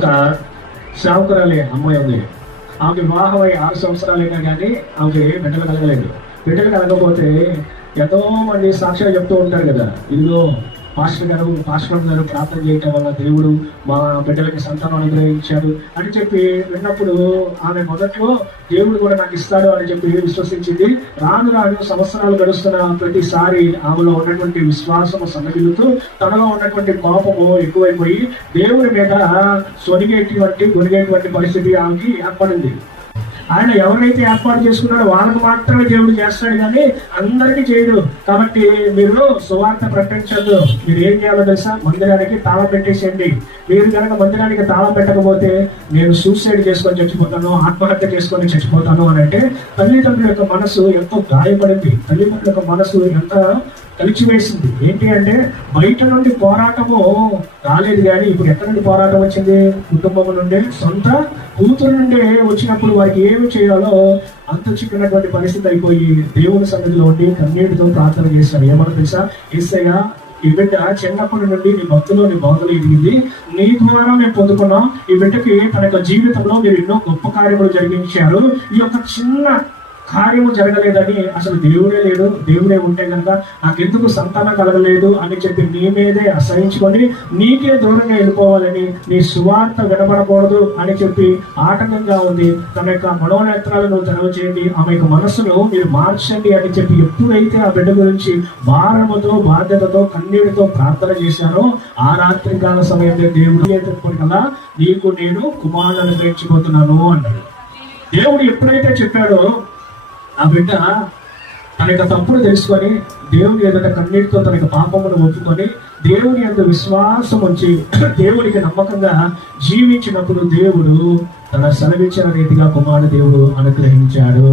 ఒక సేవకురాలి అమ్మాయి ఉంది. ఆమె వివాహం అయి 6 సంవత్సరాలైనా కానీ ఆమెకి బిడ్డలు కలగలేదు. బిడ్డలు కలగకపోతే ఎంతో మంది సాక్ష్యాలు చెప్తూ ఉంటారు కదా, ఇదిగో పాస్టర్ గారు ప్రార్థన చేయటం వల్ల దేవుడు మా బిడ్డలకి సంతానం అనుగ్రహించాడు అని చెప్పి విన్నప్పుడు ఆమె మొదట్లో దేవుడు కూడా నాకు ఇస్తాడు అని చెప్పి విశ్వసించింది. రాను రాను సంవత్సరాలు గడుస్తున్న ప్రతిసారి ఆమెలో ఉన్నటువంటి విశ్వాసము సన్నగిలుతూ తనలో ఉన్నటువంటి కోపము ఎక్కువైపోయి దేవుడి మీద గొనిగేటువంటి పరిస్థితి ఆమెకి ఏర్పడింది. ఆయన ఎవరైతే ఏర్పాటు చేసుకున్నాడో వాళ్ళకు మాత్రమే దేవుడు చేస్తాడు, కానీ అందరికీ చేయడు. కాబట్టి మీరు సువార్త ప్రకటించద్దు. మీరు ఏం చేయాలో తెలుసా? మందిరానికి తాళం పెట్టేసేయండి. మీరు కనుక మందిరానికి తాళం పెట్టకపోతే నేను సూసైడ్ చేసుకొని చచ్చిపోతాను, ఆత్మహత్య చేసుకొని చచ్చిపోతాను అని అంటే తల్లిదండ్రుల యొక్క మనసు ఎంతో గాయపడింది. తల్లిదండ్రుల యొక్క మనసు ఎంత కలిచివేసింది. ఏంటి అంటే బయట నుండి పోరాటము రాలేదు, కానీ ఇప్పుడు ఎక్కడి నుండి పోరాటం వచ్చింది? కుటుంబం నుండి, సొంత కూతురు నుండి వచ్చినప్పుడు వారికి ఏమి చేయాలో అంత చిక్కినటువంటి పరిస్థితి అయిపోయి దేవుని సన్నిధిలో ఉండి కన్నీటితో ప్రార్థన చేశారు. ఏమన్నా తెలుసా? యేసయ్యా, ఈ బిడ్డ చిన్నప్పటి నుండి నీ భక్తులు నీ బోధలు ఎదిగింది, నీ ద్వారా మేము పొందుకున్నాం. ఈ బిడ్డకి తన యొక్క జీవితంలో మీరు ఎన్నో గొప్ప కార్యములు జరిగించారు. ఈ యొక్క చిన్న కార్యము జరగలేదని, అసలు దేవుడే లేడు, దేవుడే ఉంటే కనుక నాకెందుకు సంతానం కలగలేదు అని చెప్పి నీ మీదే అసహించుకొని నీకే దూరంగా వెళ్ళిపోవాలని, నీ సువార్త వినబడకూడదు అని చెప్పి ఆటంకంగా ఉంది. తన యొక్క మనోనేత్రాలను తెరవ చేయండి, ఆమె యొక్క మనస్సును మీరు మార్చండి అని చెప్పి ఎప్పుడైతే ఆ బిడ్డ గురించి భారముతో బాధ్యతతో కన్నీటితో ప్రార్థన చేశారో ఆ రాత్రి కాల సమయంలో దేవుడు కదా నీకు నేను కుమారుని అనుగ్రహించబోతున్నాను అన్నాడు. దేవుడు ఎప్పుడైతే చెప్పాడో ఆ బిడ్డ తన యొక్క తప్పును తెలుసుకొని దేవుని ఎదుట కన్నీటితో తన యొక్క పాపమును ఒప్పుకొని దేవుని యొక్క విశ్వాసం ఉంచి దేవునికి నమ్మకంగా జీవించినప్పుడు దేవుడు తన సెలవిచ్చిన రీతిగా కుమారుడు దేవుడు అనుగ్రహించాడు.